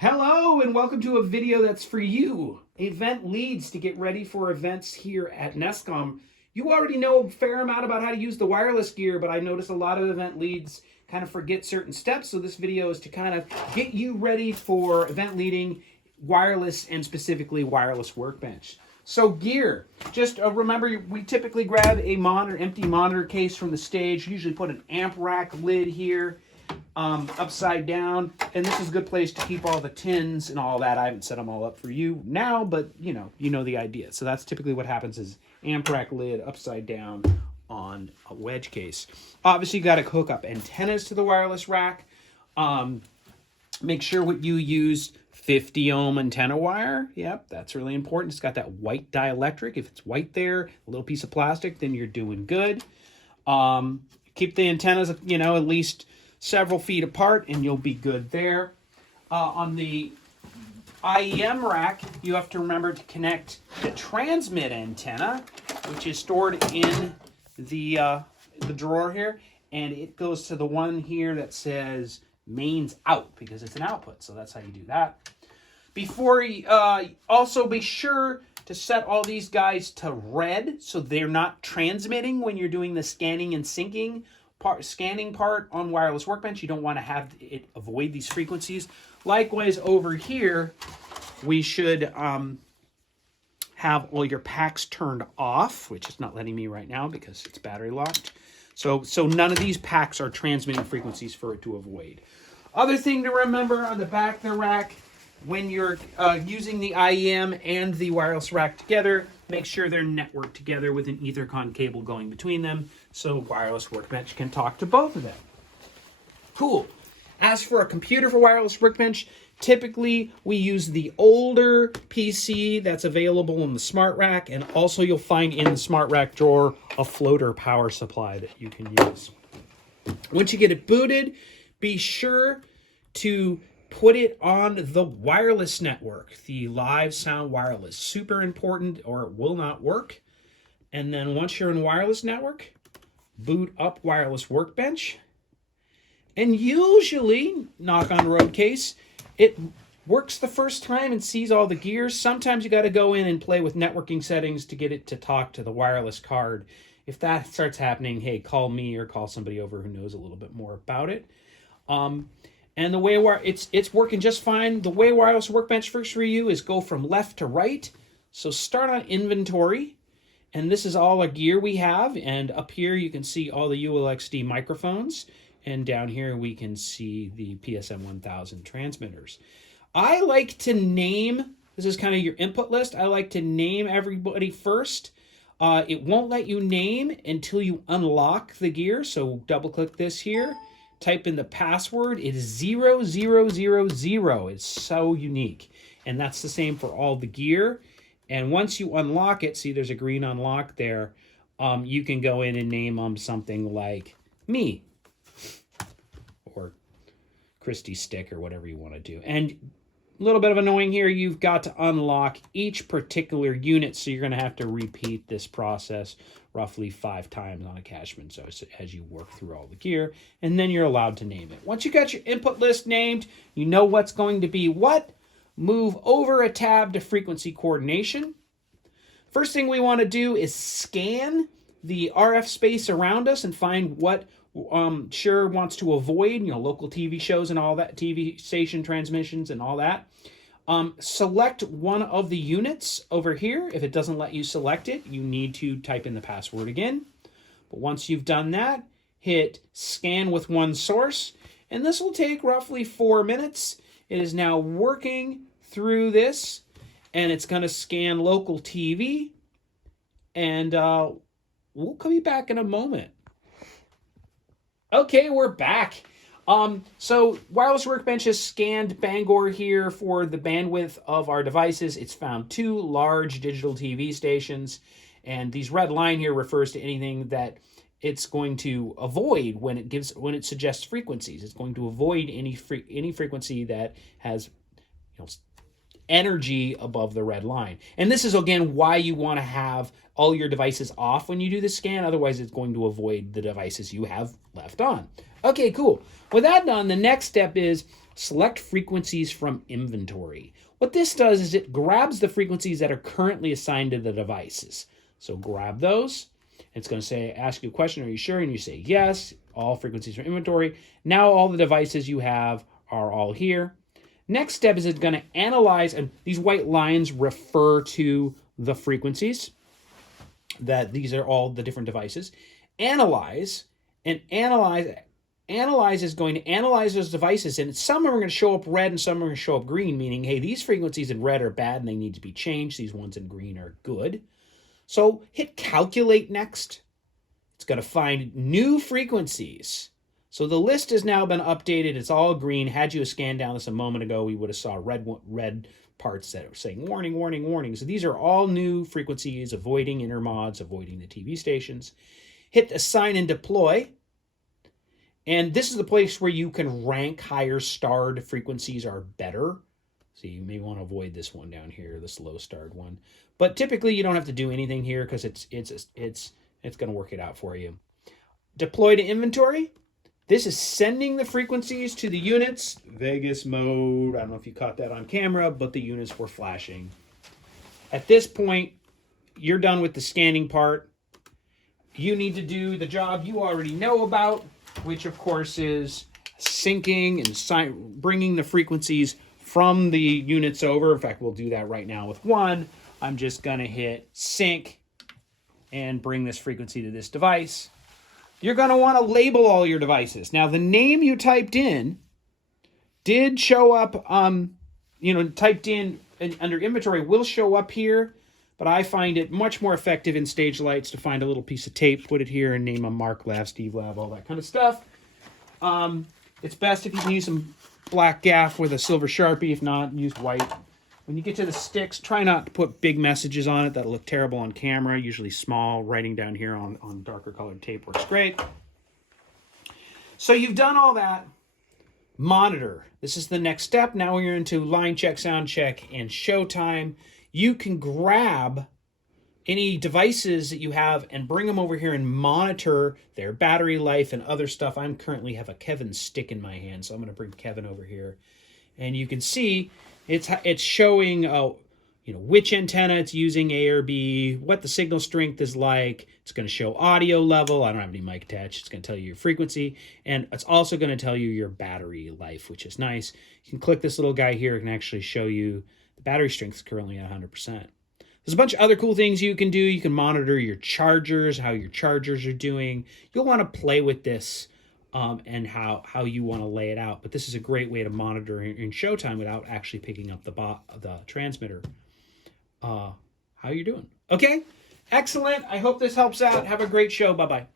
Hello and welcome to a video that's for you. Event leads to get ready for events here at NESCOM. You already know a fair amount about how to use the wireless gear, but I notice a lot of event leads kind of forget certain steps. So this video is to kind of get you ready for event leading, wireless, and specifically wireless workbench. So gear, just remember we typically grab a empty monitor case from the stage, usually put an amp rack lid here. Upside down, and this is a good place to keep all the tins and all that. I haven't set them all up for you now, but you know the idea. So that's typically what happens is amp rack lid upside down on a wedge case. Obviously you got to hook up antennas to the wireless rack. Make sure what you use 50 ohm antenna wire. Yep, that's really important. It's got that white dielectric. If it's white there, a little piece of plastic, then you're doing good. Keep the antennas, at least several feet apart, and you'll be good there. On the IEM rack, you have to remember to connect the transmit antenna, which is stored in the drawer here, and it goes to the one here that says mains out because it's an output. So that's how you do that. Before also be sure to set all these guys to red so they're not transmitting when you're doing the scanning and syncing scanning part on wireless workbench. You don't want to have it avoid these frequencies. Likewise over here, we should have all your packs turned off, which is not letting me right now because it's battery locked. So none of these packs are transmitting frequencies for it to avoid. Other thing to remember on the back of the rack, when you're using the IEM and the wireless rack together, make sure they're networked together with an Ethercon cable going between them so wireless workbench can talk to both of them. Cool. As for a computer for wireless workbench, typically we use the older PC that's available in the smart rack, and also you'll find in the smart rack drawer a floater power supply that you can use. Once you get it booted, be sure to put it on the wireless network, the live sound wireless. Super important or it will not work. And then once you're in wireless network, boot up wireless workbench. And usually, knock on wood case, it works the first time and sees all the gears. Sometimes you got to go in and play with networking settings to get it to talk to the wireless card. If that starts happening, hey, call me or call somebody over who knows a little bit more about it. And the way it's working just fine. The way wireless workbench works for you is go from left to right. So start on inventory, and this is all our gear we have. And up here you can see all the ULXD microphones, and down here we can see the PSM 1000 transmitters. I like to name, this is kind of your input list. I like to name everybody first. It won't let you name until you unlock the gear. So double click this here. Type in the password. It is 0000. It's so unique. And that's the same for all the gear. And once you unlock it, see there's a green unlock there, you can go in and name them something like me or Christy Stick or whatever you want to do. And a little bit of annoying here, you've got to unlock each particular unit, so you're going to have to repeat this process roughly 5 times on a Cashman, so as you work through all the gear, and then you're allowed to name it. Once you got your input list named, you know what's going to be what, move over a tab to frequency coordination. First thing we want to do is scan the RF space around us and find what Shure wants to avoid, local TV shows and all that, TV station transmissions and all that. Select one of the units over here. If it doesn't let you select it, you need to type in the password again. But once you've done that, hit scan with one source, and this will take roughly 4 minutes. It is now working through this, and it's going to scan local TV, and we'll be back in a moment. Okay, we're back. So wireless workbench has scanned Bangor here for the bandwidth of our devices. It's found 2 large digital TV stations, and these red line here refers to anything that it's going to avoid when it suggests frequencies. It's going to avoid any frequency that has energy above the red line. And this is, again, why you want to have all your devices off when you do the scan. Otherwise, it's going to avoid the devices you have left on. Okay, cool. With that done, the next step is select frequencies from inventory. What this does is it grabs the frequencies that are currently assigned to the devices. So grab those. It's going to say, ask you a question, are you sure? And you say yes, all frequencies from inventory. Now all the devices you have are all here. Next step is it's going to analyze, and these white lines refer to the frequencies, that these are all the different devices. Analyze, and analyze is going to analyze those devices, and some are going to show up red and some are going to show up green, meaning, hey, these frequencies in red are bad and they need to be changed. These ones in green are good. So hit calculate next. It's going to find new frequencies. So the list has now been updated. It's all green. Had you scanned down this a moment ago, we would have saw red parts that are saying warning, warning, warning. So these are all new frequencies, avoiding intermods, avoiding the TV stations. Hit assign and deploy. And this is the place where you can rank higher starred frequencies are better. So you may want to avoid this one down here, this low starred one. But typically you don't have to do anything here because it's going to work it out for you. Deploy to inventory. This is sending the frequencies to the units. Vegas mode. I don't know if you caught that on camera, but the units were flashing. At this point, you're done with the scanning part. You need to do the job you already know about, which of course is syncing and bringing the frequencies from the units over. In fact, we'll do that right now with one. I'm just going to hit sync and bring this frequency to this device. You're going to want to label all your devices. Now, the name you typed in did show up, typed in under inventory will show up here, but I find it much more effective in Stage Lights to find a little piece of tape, put it here, and name them Mark Lab, Steve Lab, all that kind of stuff. It's best if you can use some black gaff with a silver Sharpie. If not, use white. When you get to the sticks, try not to put big messages on it. That'll look terrible on camera. Usually small, writing down here on darker colored tape works great. So you've done all that. Monitor. This is the next step. Now we're into line check, sound check, and showtime. You can grab any devices that you have and bring them over here and monitor their battery life and other stuff. I currently have a Kevin stick in my hand, so I'm going to bring Kevin over here. And you can see it's showing which antenna it's using, A or B, what the signal strength is like. It's going to show audio level. I don't have any mic attached. It's going to tell you your frequency. And it's also going to tell you your battery life, which is nice. You can click this little guy here. It can actually show you the battery strength is currently at 100%. There's a bunch of other cool things you can do. You can monitor your chargers, how your chargers are doing. You'll want to play with this and how you want to lay it out. But this is a great way to monitor in showtime without actually picking up the transmitter. How you're doing. Okay, excellent. I hope this helps out. Have a great show. Bye-bye.